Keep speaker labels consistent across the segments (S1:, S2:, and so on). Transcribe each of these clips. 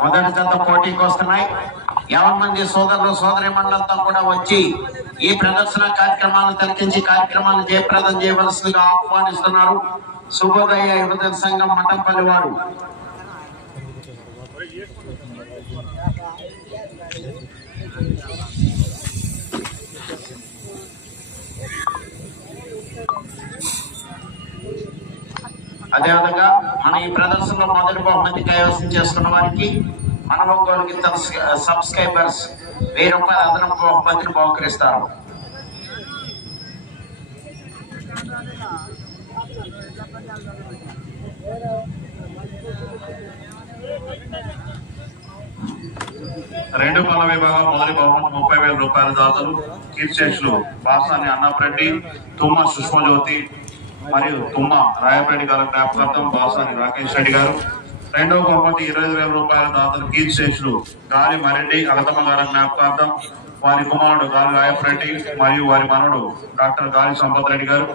S1: మొదటి జత పోటీకి వస్తున్నాయి. యాభై మంది సోదరులు సోదరి మండలంతో కూడా వచ్చి ఈ ప్రదర్శన కార్యక్రమాలను తిలకించి కార్యక్రమాలను జయప్రదం చేయవలసిందిగా ఆహ్వానిస్తున్నారు. శుభోదయ యువజన సంఘం మఠంపల్లి వారు. అదేవిధంగా మన ఈ ప్రదర్శనలో మొదటి బహుమతి కైవసం చేసుకున్న వారికి మన ఒక్కొక్కరికి సబ్స్క్రైబర్స్ వెయ్యి రూపాయల అదనపు బహుమతిని బహుకరిస్తారు.
S2: రెండు పనుల విభాగం మొదటి బహుమతి ముప్పై వేల రూపాయల దాతలు కీర్తిశేషులు బాసాని అన్నప్రెడ్డి తుమ్మ సుష్మజ్యోతి మరియు తుమ్మ రాయపేట గారి జ్ఞాపకార్థం బాసాని రాకేష్ రెడ్డి గారు. రెండవ బహుమతి ఇరవై వేల రూపాయల దాతలు కీర్తిశేషులు గాలి మరెడ్డి అగతమ్మ గారి జ్ఞాపకార్థం వారి కుమారుడు గాలి రాయపరెడ్డి మరియు వారి మనవడు డాక్టర్ గాలి సంపత్ రెడ్డి గారు.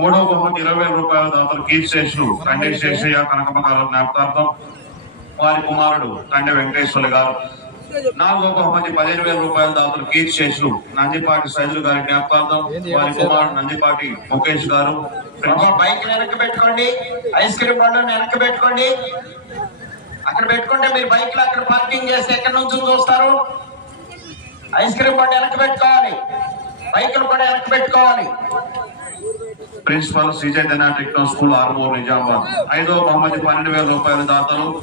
S2: మూడవ బహుమతి ఇరవై వేల రూపాయల దాతలు కీర్తిశేషులు కండే శేషయ్య కనకమ్మ గారి జ్ఞాపకార్థం వారి కుమారుడు కండే వెంకటేశ్వర్లు గారు. నాలుగో బహుమతి పదిహేను వేల రూపాయల దాతలు కీర్తి శేషులు నందిపాటి సైదులు గారి జ్ఞాపకార్థం వారి కుమారుడు నందిపాటి ముఖేష్ గారు.
S1: ఒక బైక్ వెనక్కి పెట్టుకోండి. ఐస్ క్రీమ్ బండి వెనక్కి పెట్టుకోండి. అక్కడ పెట్టుకుంటే మీరు బైక్లో అక్కడ పార్కింగ్ చేస్తే ఎక్కడి నుంచి చూస్తారు ఐస్ క్రీమ్ బండి వెనక్కి పెట్టుకోవాలి. బైకులు కూడా వెనక్కి పెట్టుకోవాలి.
S2: Principal Shri Chaitanya Techno School Armoor Nizamabad. ఐదో బహుమతి పన్నెండు వేల రూపాయల దాతలు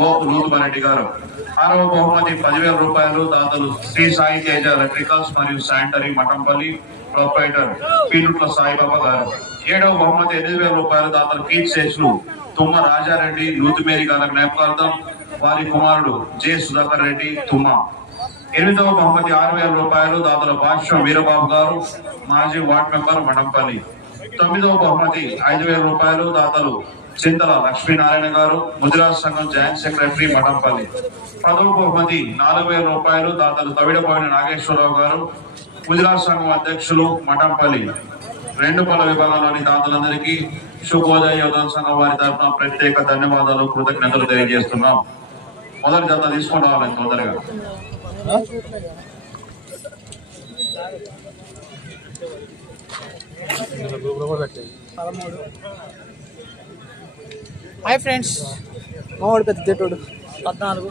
S2: గోపు నూతుమరెడ్డి గారు. ఆరవ బహుమతి పదివేల రూపాయలు దాతలు శ్రీ సాయి తేజ ఎలక్ట్రికల్స్ మరియు శానిటరీ మఠంపల్లి ప్రొపరేటర్ పీనుట్ల సాయిబాబా గారు. ఏడవ బహుమతి ఎనిమిది వేల రూపాయలు దాతలు కీర్తి శేషులు తుమ్మ రాజారెడ్డి నూతిమేరి గారి జ్ఞాపకార్థం వారి కుమారుడు జె సుధాకర్ రెడ్డి తుమ్మ. ఎనిమిదవ బహుమతి ఆరు వేల రూపాయలు దాతల భాష్యం వీరబాబు గారు మాజీ వార్డు మెంబర్ మఠంపల్లి. తొమ్మిదవ బహుమతి ఐదు వేల రూపాయలు దాతలు చింతల లక్ష్మీనారాయణ గారు ముదిరాజ్ సంఘం జాయింట్ సెక్రటరీ మఠంపల్లి. పదవ బహుమతి నాలుగు వేల రూపాయలు దాతలు తవిడపోయిన నాగేశ్వరరావు గారు గుజరాత్ సంఘం అధ్యక్షులు మఠంపల్లి. రెండు పల విభాగంలోని దాతలందరికీ శుభోదయ యోధన సంఘం వారి తరఫున ప్రత్యేక ధన్యవాదాలు కృతజ్ఞతలు తెలియజేస్తున్నాం. మొదటి జత తీసుకుని రావాలి తొందరగా.
S3: Hi friends. మావాడు పెద్ద తిట్టోడు పద్నాలుగు.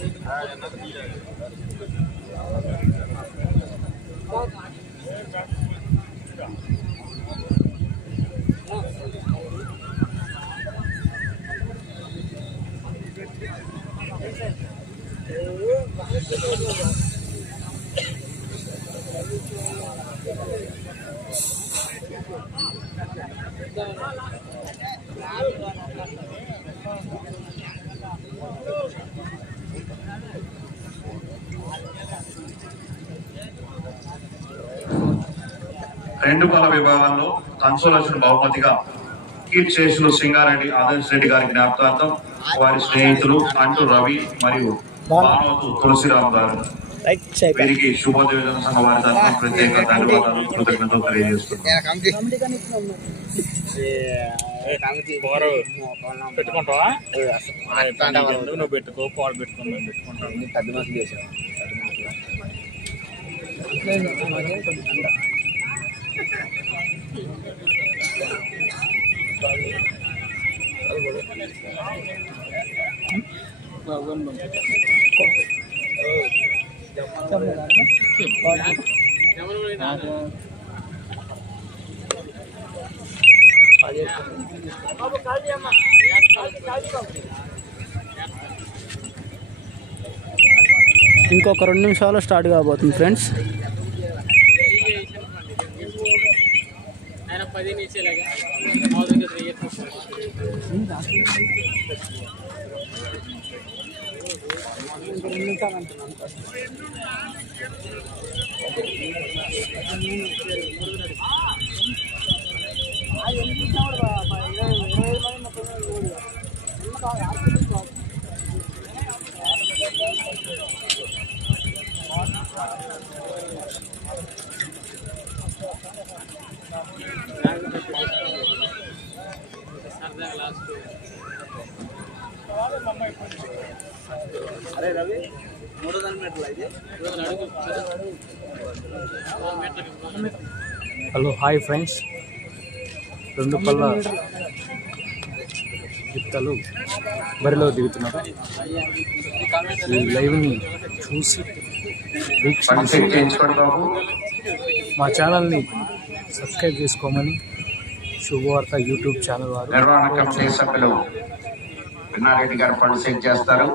S3: చేసుకోలేదు
S2: రెండు పల విభాగంలో కన్సోలేషన్ బహుమతిగా
S4: కీర్తిశేషులు సింగారెడ్డి ఆదర్శ్ రెడ్డి గారి జ్ఞాపకార్థం వారి స్నేహితులు అంటూ రవి మరియు భానువతు తులసిరామ్ గారు వీరికి శుభోదయోజన సంఘం వారి తరఫున ప్రత్యేక ధన్యవాదాలు కృతజ్ఞతలు తెలియజేస్తున్నాను
S5: పెట్టుకుంటావా నువ్వు పెట్టుకో పాడు పెట్టుకుని మేము పెట్టుకుంటాం
S6: ఇంకొక రెండు నిమిషాలు స్టార్ట్ కాబోతుంది ఫ్రెండ్స్
S5: पहले नीचे लगा और
S7: హలో హాయ్ ఫ్రెండ్స్. రెండు పళ్ళ గిత్తలు బరిలో దిగుతున్నారు. ఈ లైవ్ని చూసి వీక్షించి మా ఛానల్ని సబ్స్క్రైబ్ చేసుకోమని శుభవార్త యూట్యూబ్ ఛానల్ వారు.
S1: నిర్వహణ కమిటీ సభ్యులు గారు చేస్తారు.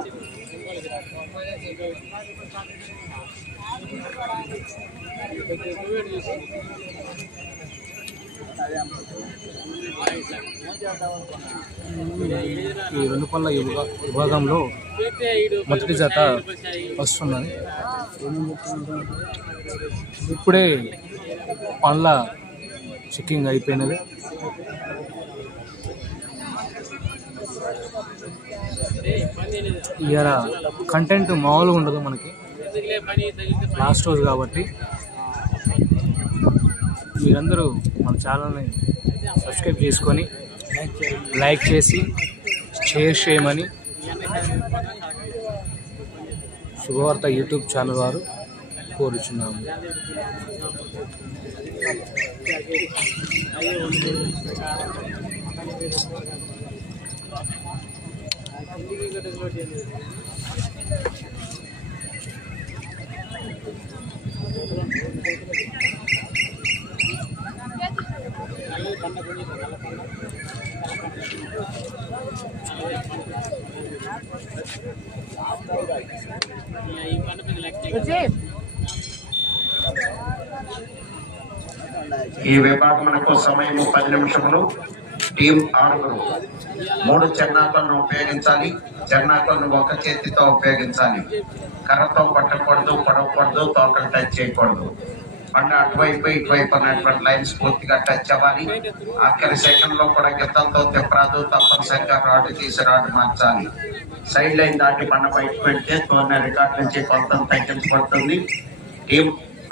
S7: ఈ రెండు పళ్ళ విభాగంలో మొదటి జత వస్తున్నది ఇప్పుడే పండ్ల చెక్కింగ్ అయిపోయినది. ఇవాళ కంటెంట్ మామూలుగా ఉండదు మనకి. లాస్ట్ రోజు కాబట్టి మీరందరూ మన ఛానల్ని సబ్స్క్రైబ్ చేసుకొని లైక్ చేసి షేర్ చేయమని శుభవార్త యూట్యూబ్ ఛానల్ వారు కోరుచున్నాము.
S5: ఈ పంట మీద లెక్క
S1: ఈ విభాగమునకు సమయము పది నిమిషములు. టీం ఆరుగురు. మూడు చెన్నాకలను ఉపయోగించాలి. చెన్నాకలను ఒక చేతితో ఉపయోగించాలి. కర్రతో పట్టకూడదు పడకూడదు తోకలు టచ్ చేయకూడదు. పంట అటువైపు ఇటువైపు అన్నటువంటి లైన్స్ పూర్తిగా టచ్ అవ్వాలి. ఆఖరి సెకండ్లో కూడా గిత్తంతో తిప్పరాదు తప్పనిసరిగా రాడ్ తీసి రాడ్ మార్చాలి. సైడ్ లైన్ దాటి పంట బయట పెడితే తోనే రికార్డ్ నుంచి కొంత తగ్గించబడుతుంది. టీం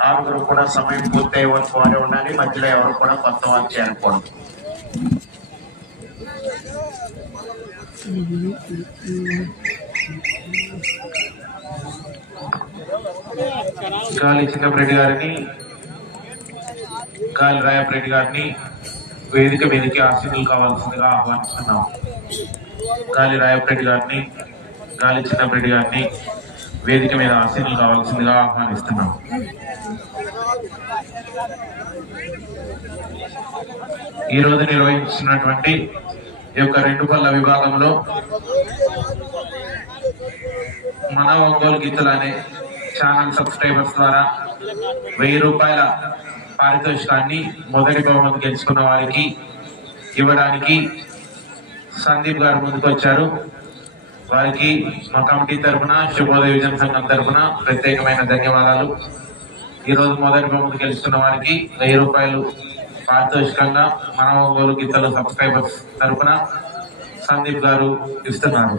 S1: ఆరుగురు కూడా సమయం పూర్తి వరకు వారే ఉండాలి. మధ్యలో ఎవరు కూడా కొత్త వారు చేరకూడదు.
S4: గాలి చిన్నప్పరెడ్డి గారిని గాలి రాయపరెడ్డి గారిని వేదిక మీదకి ఆశీనులు కావాల్సిందిగా ఆహ్వానిస్తున్నాం. గాలి రాయపరెడ్డి గారిని గాలి చిన్నప్పరెడ్డి గారిని వేదిక మీద ఆశీనులు కావాల్సిందిగా ఆహ్వానిస్తున్నాం. ఈ రోజు నిర్వహిస్తున్నటువంటి ఈ యొక్క రెండు పళ్ళ విభాగంలో మన ఒంగోలు గీతలు అనే ఛానల్ సబ్స్క్రైబర్స్ ద్వారా వెయ్యి రూపాయల పారితోషికాన్ని మొదటి బహుమతి గెలుచుకున్న వారికి ఇవ్వడానికి సందీప్ గారు ముందుకు వచ్చారు వారికి మా కమిటీ తరఫున శుభోదయ విజయం సంఘం తరఫున ప్రత్యేకమైన ధన్యవాదాలు. ఈరోజు మొదటి బహుమతి గెలుచుకున్న వారికి వెయ్యి రూపాయలు పారితోషికంగా మన ఒంగోలు గీతలు సబ్స్క్రైబర్స్ తరఫున సందీప్ గారు ఇస్తున్నారు.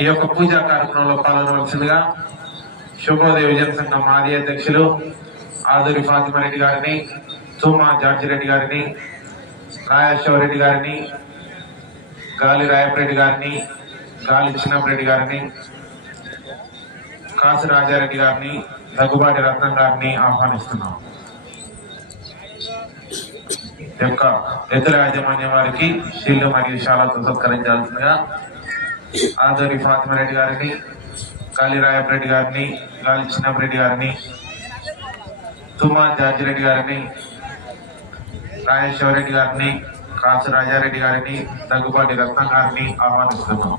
S4: ఈ యొక్క పూజా కార్యక్రమంలో పాల్గొనవలసిందిగా శుభోదయ విజయ సంఘం మాజీ అధ్యక్షులు ఆదూరి ఫాతిమారెడ్డి గారిని సుమా జార్జి రెడ్డి గారిని రెడ్డి గారిని గాలి రాయపరెడ్డి గారిని గాలి చిన్నపరెడ్డి గారిని కాసు రాజారెడ్డి గారిని దగ్గుబాటి రత్నం గారిని ఆహ్వానిస్తున్నాం. యొక్క ఎద్దుల యాజమాన్య వారికి శిల్లు మరియు శాలతో సత్కరించాల్సిందిగా ఆదూరి ఫాతిమారెడ్డి గారిని గాలి రాయపరెడ్డి గారిని గాలి చిన్నపరెడ్డి గారిని తుమ్మా జార్జిరెడ్డి గారిని రాజేశ్వరరెడ్డి గారిని కాసు రాజారెడ్డి గారిని దగ్గుబాటి రత్నం గారిని ఆహ్వానిస్తున్నాం.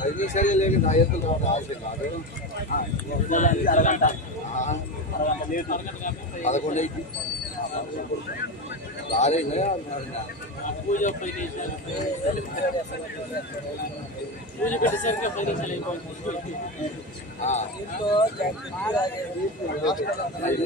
S3: ఐదు నిమిషాలు లేక నా ఎత్తులు రావాల్సి కాదు అరగంట అరగంట లేట్ పదకొండు అయింది రాలే
S6: పూజ పది నిమిషాలు పూజ పెట్టేసరికి పది నిమిషాలు అయిపోతుంది ఒక ఐదు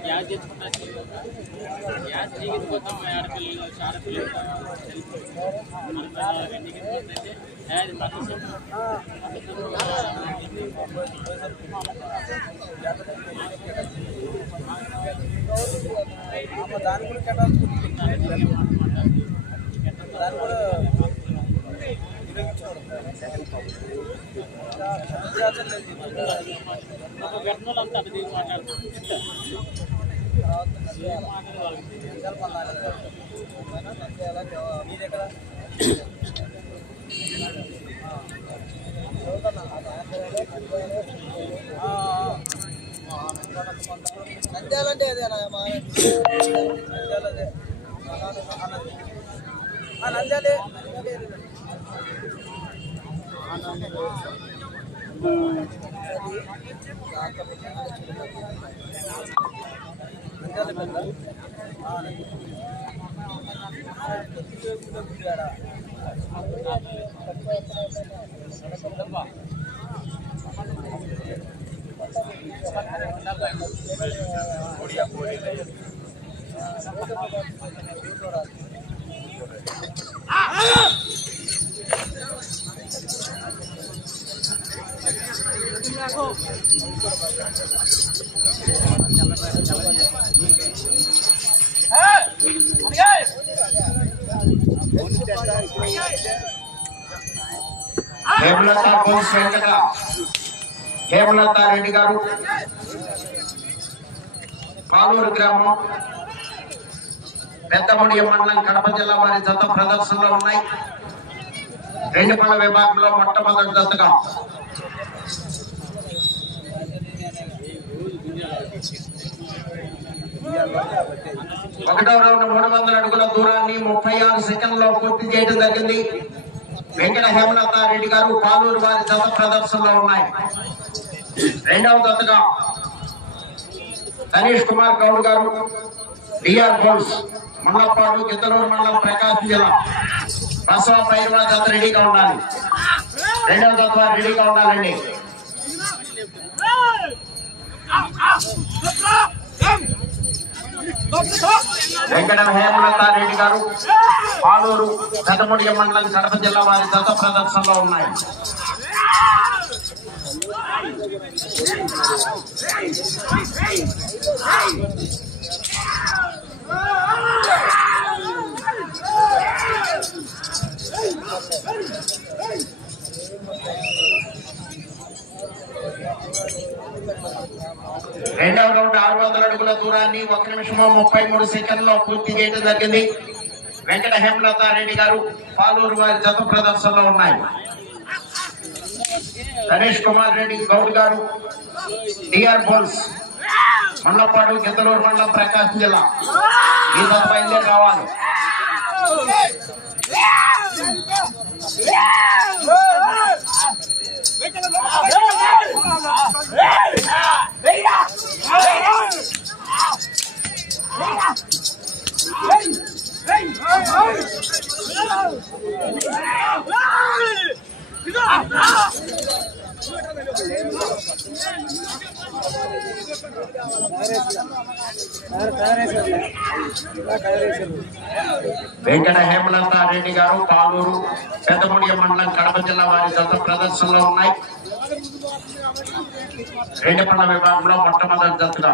S6: గ్యాస్ తెచ్చుకుంటా గ్యాస్ దిగింది పోతాం ఆడపిల్లలు ఆడపిల్లలు అది మనిషి
S3: దాని కూడా కేటాయించుకుంటుంది దాని కూడా
S6: ఒక వ్యర్థంలో అంతా
S3: నంద్యాలంటే అదేనా మా నంద్యాలదే నంద్యాలే
S1: హేమలత బోస్ వెంకట హేమలత రెడ్డి గారు. పాలూరు గ్రామం. పెద్దముడి మండలం కడప జిల్లా వారి జత ప్రదర్శనలో ఉన్నాయి. రెండు పళ్ళ విభాగంలో మొట్టమొదటి జతగా ఒకటో రౌండ్ మూడు వందల అడుగుల దూరాన్ని ముప్పై ఆరు సెకండ్లో పూర్తి చేయడం జరిగింది. వెంకట హేమలతారెడ్డి గారు పాలూరు వారి జత ప్రదర్శనలో ఉన్నాయి. రెండవ జతగా హరీష్ కుమార్ గౌడ్ గారు డిఆర్ బోల్స్ మండలపాడు గిద్దలూరు మండలం ప్రకాశం జిల్లా బసవ పైరువ జత రెడీగా ఉండాలి. రెండవ తత్వ రెడీగా ఉండాలండి. వెంకట హేమలతా రెడ్డి గారు పాలూరు పెద్దముడియ మండలం కడప జిల్లా వారి దత్త ప్రదర్శనలో ఉన్నాయి. రెండవ రౌండ్ ఆరు వందల అడుగుల దూరాన్ని ఒక నిమిషము ముప్పై మూడు సెకండ్లో పూర్తి చేయడం జరిగింది. వెంకట హేమలత రెడ్డి గారు పాలూరు వారి జత ప్రదర్శనలో ఉన్నాయి. హరీష్ కుమార్ రెడ్డి గౌడ్ గారు డిఆర్ బోల్స్ మండలపాడు గిద్దలూరు మండలం ప్రకాశం జిల్లా. ఈ జత కావాలి రావాలి. వెంకట హేమలత రెడ్డి గారు పాలూరు పెద్దముడియ మండలం కడప జిల్లా వారి జత ప్రదర్శనలో ఉన్నాయి. రెండు పండ్ల విభాగంలో మొట్టమొదటి జతగా.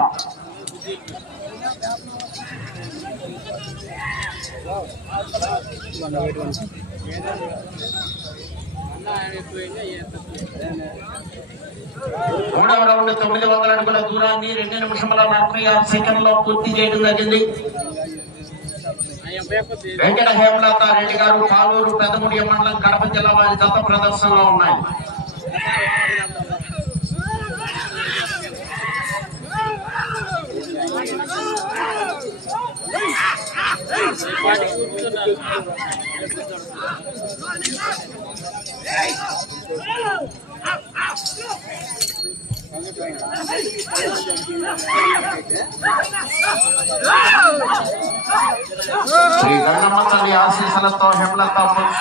S1: మూడవ రౌండ్ తొమ్మిది వందల అడుగుల దూరాన్ని రెండు నిమిషముల నలభై ఆరు సెకండ్లో పూర్తి చేయడం జరిగింది. వెంకట హేమలత రెడ్డి గారు పాలూరు పెదముడి మండలం కడప జిల్లా వారి దత్త ప్రదర్శనలో ఉన్నాయి.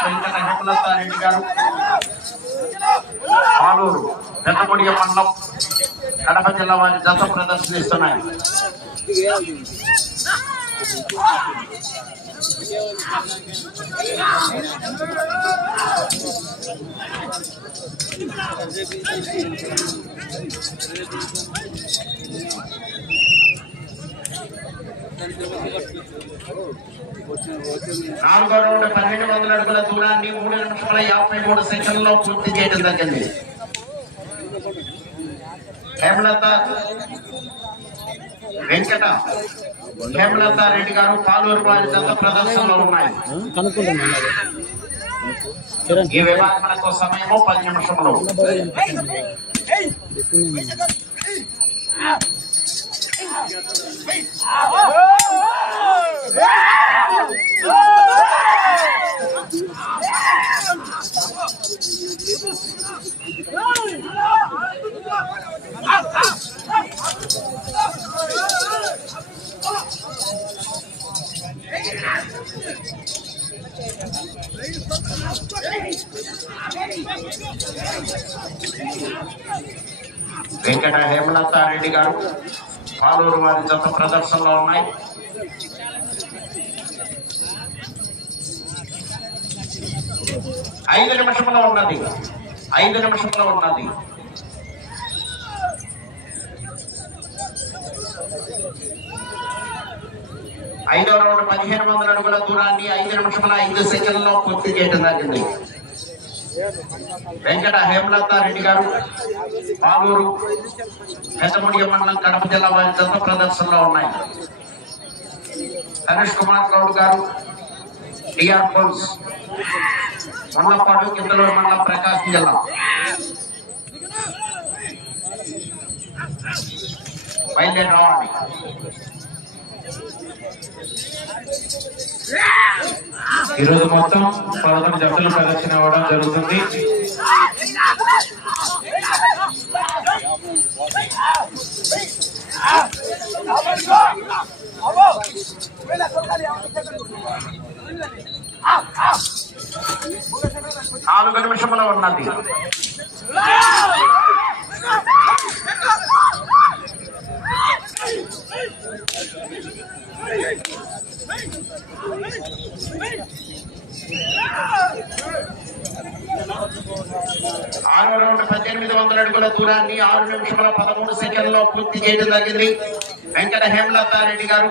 S1: హేమలత పురుష్ గారు. పాలూరు పెద్దముడియ మండలం కడప జిల్లా వారి జత ప్రదర్శనిస్తున్నాయి నాలుగో రౌండ్ పన్నెండు వందల అడుగుల దూరాన్ని మూడు నిమిషాల యాభై మూడు సెకండ్లో పూర్తి చేయడం జరిగింది హేమలత వెంకట హేమలత రెడ్డి గారు పాలూరు వారి జత ప్రదర్శనలో ఉన్నాయి ఈ విభాగములకు సమయము పది నిమిషములు వెంకట హేమలతారెడ్డి గారు పాలూరు వారి జత ప్రదర్శనలో ఉన్నాయి. ఐదు నిమిషంలో ఉన్నది. ఐదు నిమిషంలో ఉన్నది. ఐదో రౌండ్ పదిహేను వందల అడుగుల దూరాన్ని ఐదు నిమిషముల ఐదు సెకండ్లో పూర్తి చేయడం జరిగింది. వెంకట హేమలత రెడ్డి గారు పాలూరు పెద్దముడియ మండలం కడప జిల్లా వారి ప్రదర్శనలో ఉన్నాయి. హరీష్ కుమార్ గౌడ్ గారు డిఆర్ పోల్స్ మండలపాడు కిందలూరు మండలం ప్రకాశం జిల్లా బయలుదేరి రావాలి
S4: ఈరోజు మొత్తం పదకొండు జతలు ప్రదర్శన అవ్వడం జరుగుతుంది
S1: నాలుగు నిమిషముల ఉన్నది ఆరు రెండు పద్దెనిమిది వందల అడుగుల దూరాన్ని ఆరు నిమిషముల పదమూడు సెకండ్లో పూర్తి చేయడం జరిగింది. వెంకట హేమలతారెడ్డి గారు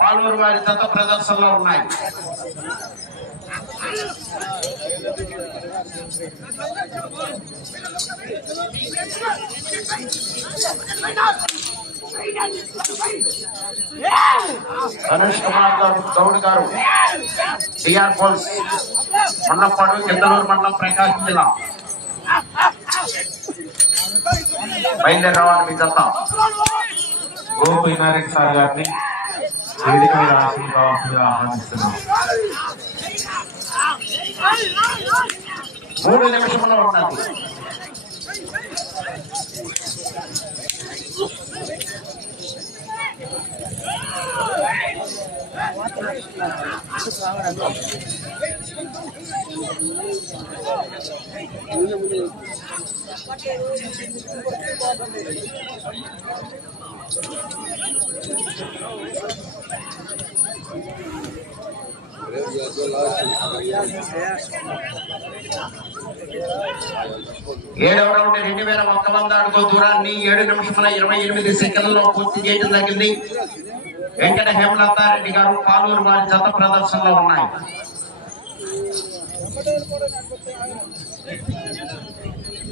S1: పాలూరు వారి జత ప్రదర్శనలో ఉన్నాయి. గణేష్ కుమార్ గారు గౌడ్ గారు డిఆర్ పోల్స్ మండపాడు కిందలూరు మండలం ప్రకాశం జిల్లా. బయలుదేరి మీ జత.
S4: గోపి నారాయణ సార్ గారిని వేదిక మీద ఆశలు కావాల్సిందిగా ఆహ్వానిస్తున్నాం.
S1: మూడు నిమిషంలో ఉన్నది ఏడవ రౌండ్ రెండు వేల ఒక వంద అడుగు దూరాన్ని ఏడు నిమిషముల ఇరవై ఎనిమిది సెకండ్లలో పూర్తి చేయడం జరిగింది. వెంకట హేమలతారెడ్డి గారు పాలూరు వారి జత ప్రదర్శనలో ఉన్నాయి.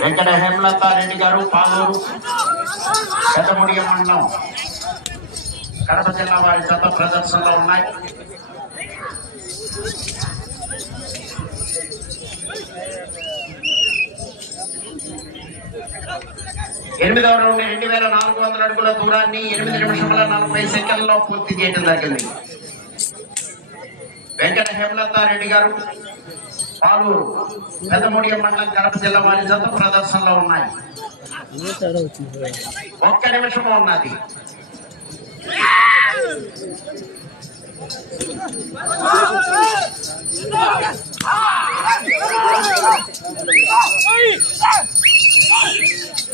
S1: వెంకట హేమలతారెడ్డి గారు పాలూరు పెద్దముడియ మండలం కడప జిల్లా వారి జత ప్రదర్శనలో ఉన్నాయి. ఎనిమిదవ రౌండ్ రెండు వేల నాలుగు వందల అడుగుల దూరాన్ని ఎనిమిది నిమిషముల నలభై సెకండ్లో పూర్తి చేయడం జరిగింది. వెంకట హేమలతారెడ్డి గారు పాలూరు పెద్దముడియ మండలం కడప జిల్లా వారి జత ప్రదర్శనలో ఉన్నాయి. ఒక్క నిమిషము ఉన్నది.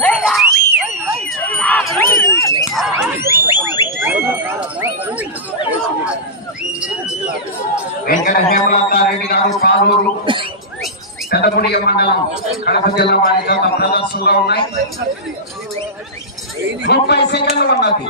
S1: Hey! హేమలతారెడ్డి గారు పాలూరు పెద్దపుడియ మండలం కడప జిల్లా వారి గత ప్రదర్శనలో ఉన్నాయి. ముప్పై సెకండ్లు ఉన్నది.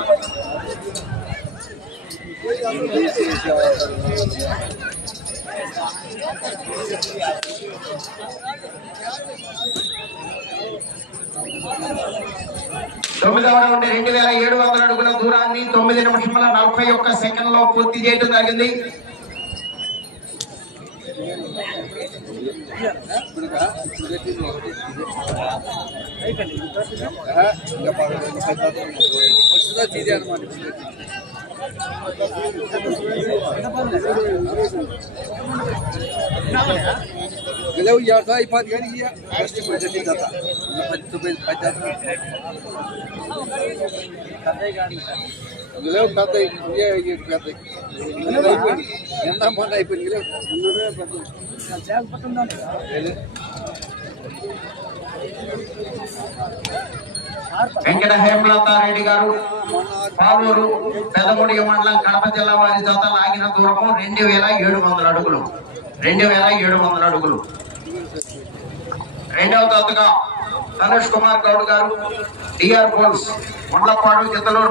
S1: తొమ్మిదవ రౌండ్ రెండు వేల ఏడు వందల అడుగుల దూరాన్ని తొమ్మిది నిమిషముల నలభై ఒక్క సెకండ్లో పూర్తి చేయడం జరిగింది.
S3: వస్తుందా తీదే అనమాట గెలవు ఎవరితో అయిపోద్ది కానీ ఇక ఫస్ట్ పద్ధతి కథ పది తొమ్మిది పద్ధతి గెలవు పెద్ద ఇదే పెద్ద అయిపోయింది ఎంత మొన్న అయిపోయింది గెలవు
S1: వెంకట హేమలతారెడ్డి గారు పాలూరు పెదముడిగ మండలం కడప జిల్లా వారి జత లాగిన దూరము రెండు వేల ఏడు వందల అడుగులు. రెండు వేల ఏడు వందల అడుగులు. రెండవ జతగా ధనుష్ కుమార్ గౌడ్ గారు డిఆర్ బోల్స్ మండలపాడు జతలో